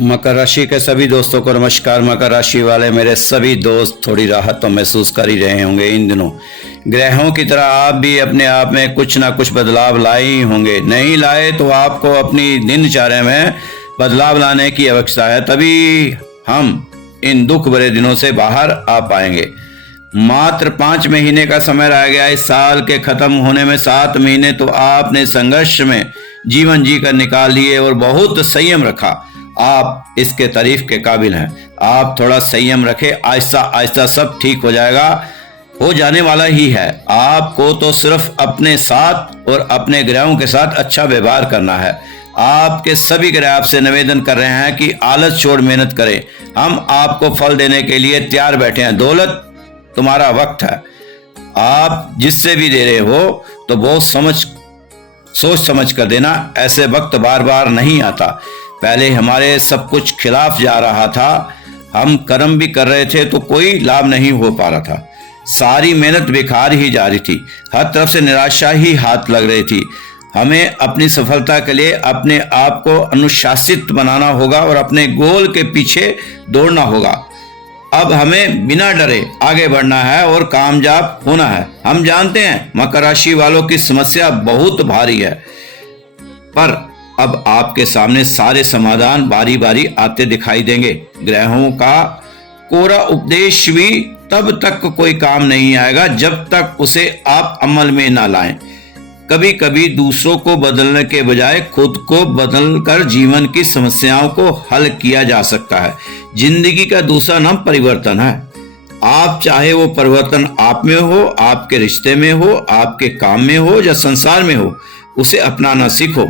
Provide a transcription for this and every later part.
मकर राशि के सभी दोस्तों को नमस्कार। मकर राशि वाले मेरे सभी दोस्त थोड़ी राहत तो महसूस कर ही रहे होंगे इन दिनों। ग्रहों की तरह आप भी अपने आप में कुछ ना कुछ बदलाव लाए ही होंगे। नहीं लाए तो आपको अपनी दिनचर्या में बदलाव लाने की आवश्यकता है, तभी हम इन दुख भरे दिनों से बाहर आ पाएंगे। मात्र 5 महीने का समय रह गया इस साल के खत्म होने में। 7 महीने तो आपने संघर्ष में जीवन जी कर निकाल लिए और बहुत संयम रखा। आप इसके तारीफ के काबिल हैं। आप थोड़ा संयम रखें, आहिस्ता आहिस्ता सब ठीक हो जाएगा, हो जाने वाला ही है। आपको तो सिर्फ अपने साथ और अपने ग्रहों के साथ अच्छा व्यवहार करना है। आपके सभी ग्रह आपसे निवेदन कर रहे हैं कि आलस छोड़ मेहनत करें। हम आपको फल देने के लिए तैयार बैठे हैं। दौलत तुम्हारा वक्त है। आप जिससे भी दे रहे हो तो बहुत सोच समझ कर देना। ऐसे वक्त बार बार नहीं आता। पहले हमारे सब कुछ खिलाफ जा रहा था, हम कर्म भी कर रहे थे तो कोई लाभ नहीं हो पा रहा था। सारी मेहनत बेकार ही जा रही थी। हर तरफ से निराशा ही हाथ लग रही थी। हमें अपनी सफलता के लिए अपने आप को अनुशासित बनाना होगा और अपने गोल के पीछे दौड़ना होगा। अब हमें बिना डरे आगे बढ़ना है और कामयाब होना है। हम जानते हैं मकर राशि वालों की समस्या बहुत भारी है, पर अब आपके सामने सारे समाधान बारी बारी आते दिखाई देंगे। ग्रहों का कोरा उपदेश भी तब तक कोई काम नहीं आएगा जब तक उसे आप अमल में ना लाएं। कभी कभी दूसरों को बदलने के बजाय खुद को बदलकर जीवन की समस्याओं को हल किया जा सकता है। जिंदगी का दूसरा नाम परिवर्तन है। आप चाहे वो परिवर्तन आप में हो, आपके रिश्ते में हो, आपके काम में हो या संसार में हो, उसे अपनाना सीखो।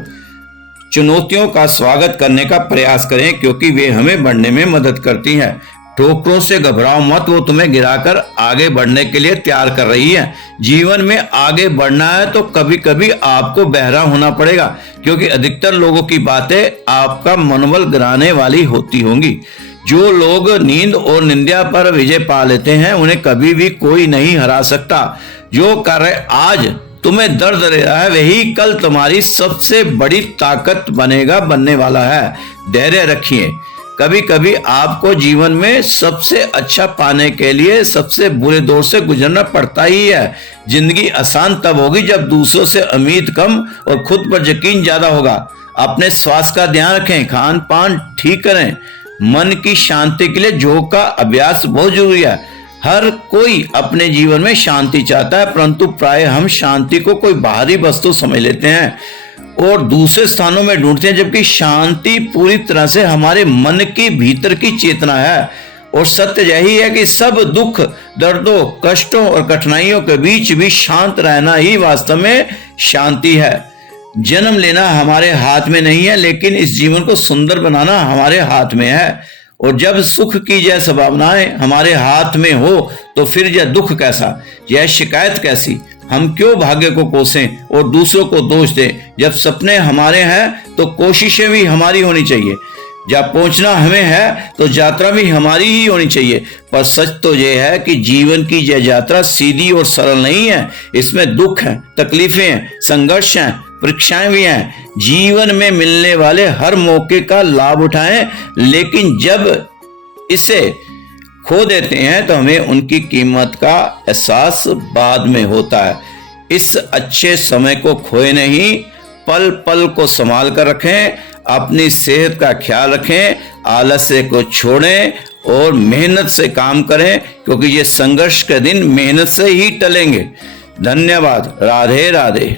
चुनौतियों का स्वागत करने का प्रयास करें क्योंकि वे हमें बढ़ने में मदद करती हैं। ठोकरों से घबराओ मत, वो तुम्हें गिराकर आगे बढ़ने के लिए तैयार कर रही है। जीवन में आगे बढ़ना है तो कभी कभी आपको बहरा होना पड़ेगा, क्योंकि अधिकतर लोगों की बातें आपका मनोबल गिराने वाली होती होंगी। जो लोग नींद और निंदा पर विजय पा लेते हैं उन्हें कभी भी कोई नहीं हरा सकता। जो कार्य आज तुम्हें दर्द दे रहा है वही कल तुम्हारी सबसे बड़ी ताकत बनने वाला है। धैर्य रखिए। कभी कभी आपको जीवन में सबसे अच्छा पाने के लिए सबसे बुरे दौर से गुजरना पड़ता ही है। जिंदगी आसान तब होगी जब दूसरों से उम्मीद कम और खुद पर यकीन ज्यादा होगा। अपने स्वास्थ्य का ध्यान रखें, खान पान ठीक करें। मन की शांति के लिए योग का अभ्यास बहुत जरूरी है। हर कोई अपने जीवन में शांति चाहता है, परंतु प्राय हम शांति को कोई बाहरी वस्तु समझ लेते हैं और दूसरे स्थानों में ढूंढते हैं, जबकि शांति पूरी तरह से हमारे मन के भीतर की चेतना है। और सत्य यही है कि सब दुख, दर्दों, कष्टों और कठिनाइयों के बीच भी शांत रहना ही वास्तव में शांति है। जन्म लेना हमारे हाथ में नहीं है, लेकिन इस जीवन को सुंदर बनाना हमारे हाथ में है। और जब सुख की यह संभावनाएं हमारे हाथ में हो तो फिर यह दुख कैसा, यह शिकायत कैसी। हम क्यों भाग्य को कोसें और दूसरों को दोष दें। जब सपने हमारे हैं तो कोशिशें भी हमारी होनी चाहिए। जब पहुंचना हमें है तो यात्रा भी हमारी ही होनी चाहिए। पर सच तो यह है कि जीवन की यह यात्रा सीधी और सरल नहीं है। इसमें दुख है, तकलीफें हैं, संघर्ष हैं, परीक्षाएं भी हैं। जीवन में मिलने वाले हर मौके का लाभ उठाएं, लेकिन जब इसे खो देते हैं तो हमें उनकी कीमत का एहसास बाद में होता है। इस अच्छे समय को खोए नहीं, पल पल को संभाल कर रखें। अपनी सेहत का ख्याल रखें, आलस्य को छोड़ें और मेहनत से काम करें, क्योंकि ये संघर्ष के दिन मेहनत से ही टलेंगे। धन्यवाद। राधे राधे।